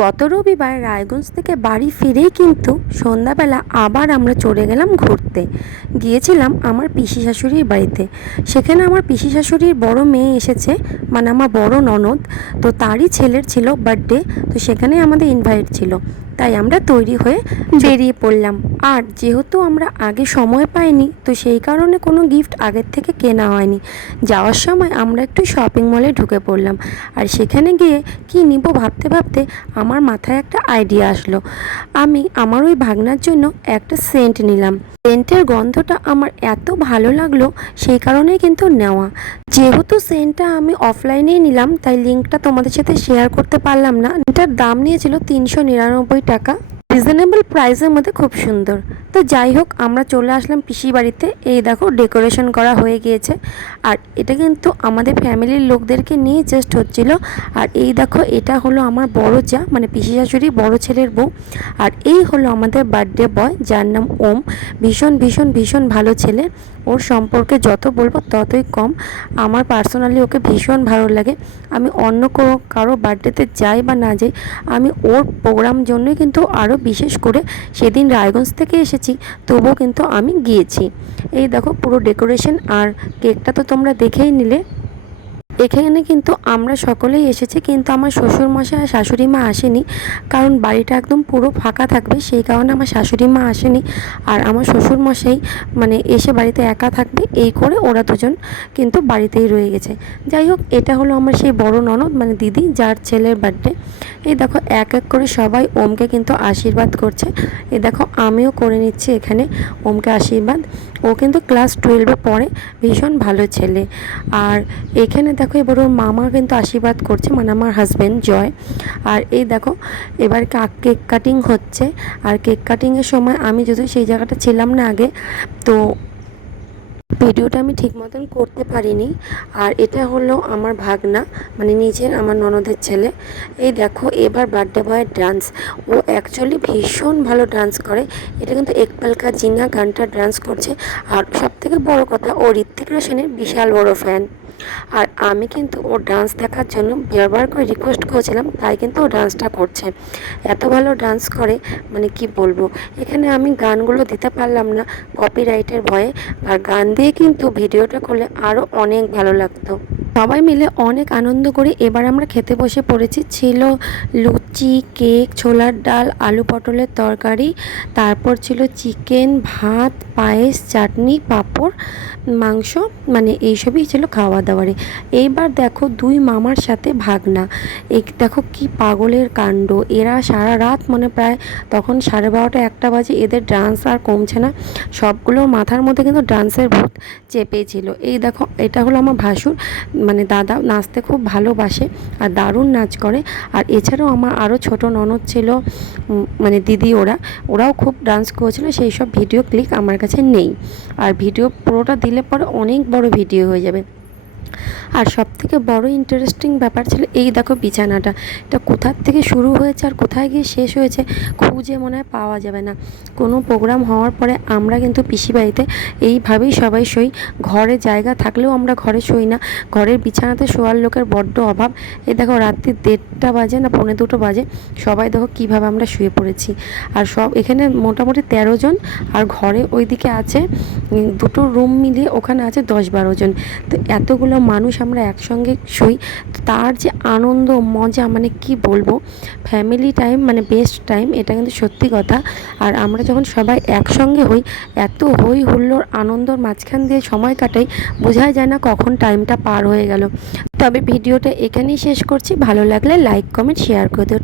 গত রবিবার রায়গঞ্জ থেকে বাড়ি ফিরেই কিন্তু সন্ধ্যাবেলা আবার আমরা চলে গেলাম ঘুরতে। গিয়েছিলাম আমার পিসি শাশুড়ির বাড়িতে। সেখানে আমার পিসি শাশুড়ির বড় মেয়ে এসেছে, মানে আমার বড় ননদ। তো তারই ছেলের ছিল বার্থডে, তো সেখানে আমাদের ইনভাইট ছিল। তাই আমরা তৈরি হয়ে বেরিয়ে পড়লাম। আর যেহেতু আমরা আগে সময় পাইনি, তো সেই কারণে কোনো গিফট আগের থেকে কেনা হয়নি। যাওয়ার সময় আমরা একটু শপিং মলে ঢুকে পড়লাম। আর সেখানে গিয়ে কি নিব ভাবতে ভাবতে আমার মাথায় একটা আইডিয়া আসলো। আমি আমার ওই ভাগনার জন্য একটা সেন্ট নিলাম। সেন্টের গন্ধটা আমার এত ভালো লাগলো, সেই কারণেই কিন্তু নেওয়া। যেহেতু সেন্টটা আমি অফলাইনেই নিলাম, তাই লিঙ্কটা তোমাদের সাথে শেয়ার করতে পারলাম না। এটার দাম নিয়েছিল 399 টাকা। রিজনেবল প্রাইসের মধ্যে খুব সুন্দর। তো যাই হোক, আমরা চলে আসলাম পিসি বাড়িতে। এই দেখো ডেকোরেশন করা হয়ে গিয়েছে। আর এটা কিন্তু আমাদের ফ্যামিলির লোকদেরকে নিয়ে জাস্ট হচ্ছিল। আর এই দেখো, এটা হলো আমার বড় যা, মানে পিসি শাশুড়ি বড় ছেলের বউ। আর এই হলো আমাদের বার্থডে বয়, যার নাম ওম। ভীষণ ভীষণ ভীষণ ভালো ছেলে। ওর সম্পর্কে যত বলবো ততই কম। আমার পার্সোনালি ওকে ভীষণ ভালো লাগে। আমি অন্য কারো বার্থডেতে যাই বা না যাই, আমি ওর প্রোগ্রাম জন্যই কিন্তু আরও বিশেষ করে সেদিন রায়গঞ্জ থেকে এসেছি, তবুও কিন্তু আমি গিয়েছি। এই দেখো পুরো ডেকোরেশন, আর কেকটা তো তোমরা দেখেই নিলে। এখানে কিন্তু আমরা সকলেই এসেছি, কিন্তু আমার শ্বশুরমশাই আর শাশুড়ি মা আসেনি, কারণ বাড়িটা একদম পুরো ফাঁকা থাকবে, সেই কারণে আমার শাশুড়ি মা আসেনি। আর আমার শ্বশুরমশাই মানে এসে বাড়িতে একা থাকবে এই করে ওরা দুজন কিন্তু বাড়িতেই রয়ে গেছে। যাই হোক, এটা হলো আমার সেই বড় ননদ, মানে দিদি, যার ছেলের বার্থডে। এই দেখো এক এক করে সবাই ওমকে কিন্তু আশীর্বাদ করছে। এই দেখো আমিও করে নিচ্ছি এখানে ওমকে আশীর্বাদ। ও কিন্তু ক্লাস 12-এ পড়ে, ভীষণ ভালো ছেলে। আর এখানে দেখো এবার ওর মামা কিন্তু আশীর্বাদ করছে, মানে আমার হাজব্যান্ড জয়। আর এই দেখো এবার কেক কাটিং হচ্ছে। আর কেক কাটিংয়ের সময় আমি যদি সেই জায়গাটা ছিলাম না আগে, তো ভিডিওটা আমি ঠিক মতন করতে পারিনি। আর এটা হলো আমার ভাগনা, মানে নিজের আমার ননদের ছেলে। এই দেখো এবার বার্থডে বয়ের ডান্স। ও অ্যাকচুয়ালি ভীষণ ভালো ডান্স করে। এটা কিন্তু এক পালকা জিনা গানটা ডান্স করছে। আর সবথেকে বড় কথা, ও ঋত্বিক রোশনের বিশাল বড় ফ্যান। আর আমি কিন্তু ওর ডান্স দেখার জন্য বারবার করে রিকোয়েস্ট করেছিলাম, তাই কিন্তু ও ডান্সটা করছে। এত ভালো ডান্স করে, মানে কি বলবো। এখানে আমি গানগুলো দিতে পারলাম না কপিরাইটের ভয়ে। আর গান দিয়ে কিন্তু ভিডিওটা করলে আরও অনেক ভালো লাগতো। সবাই মিলে অনেক আনন্দ করে এবার আমরা খেতে বসে পড়েছি। ছিল লুচি, কেক, ছোলার ডাল, আলু পটলের তরকারি, তারপর ছিল চিকেন, ভাত, পায়েস, চাটনি, পাঁপড়, মাংস, মানে এইসবই ছিল খাওয়া দাওয়ারে। এইবার দেখো দুই মামার সাথে ভাগনা, এই দেখো কি পাগলের কাণ্ড। এরা সারা রাত, মানে প্রায় তখন 12:30-1টা বাজে, এদের ডান্স আর কমছে না। সবগুলোর মাথার মধ্যে কিন্তু ডান্সের ভূত চেপেছিল। এই দেখো এটা হলো আমার ভাসুর, মানে দাদা, নাচতে খুব ভালোবাসে আর দারুণ নাচ করে। আর এছাড়াও আমার আরও ছোট ননদ ছিল, মানে দিদি, ওরাও খুব ডান্স করেছিল। সেই সব ভিডিও ক্লিপ আমার কাছে নেই। আর ভিডিও পুরোটা দিলে পরে অনেক বড় ভিডিও হয়ে যাবে। আর সবথেকে বড় ইন্টারেস্টিং ব্যাপার ছিল এই দেখো বিছানাটা। এটা কোথার থেকে শুরু হয়েছে আর কোথায় গিয়ে শেষ হয়েছে খুঁজে মনে হয় পাওয়া যাবে না। কোনো প্রোগ্রাম হওয়ার পরে আমরা কিন্তু পিসি বাড়িতে এইভাবেই সবাই শুই। ঘরে জায়গা থাকলেও আমরা ঘরে শুই না, ঘরের বিছানাতে শোয়ার লোকের বড্ড অভাব। এই দেখো রাত্রি 1:30 বাজে না 1:45 বাজে, সবাই দেখো কীভাবে আমরা শুয়ে পড়েছি। আর সব এখানে মোটামুটি 13 জন, আর ঘরে ওইদিকে আছে দুটো রুম মিলিয়ে ওখানে আছে 10-12 জন। তো এতগুলো মানুষ আমরা একসঙ্গে শুই, তার যে আনন্দ মজা, মানে কি বলবো। ফ্যামিলি টাইম মানে বেস্ট টাইম, এটা কিন্তু সত্যি কথা। আর আমরা যখন সবাই একসঙ্গে হই, এত হই হুল্লোড় আনন্দর মাঝখান দিয়ে সময় কাটাই, বোঝাই যায় না কখন টাইমটা পার হয়ে গেল। তবে ভিডিওটা এখানেই শেষ করছি। ভালো লাগলে লাইক, কমেন্ট, শেয়ার করে দিও।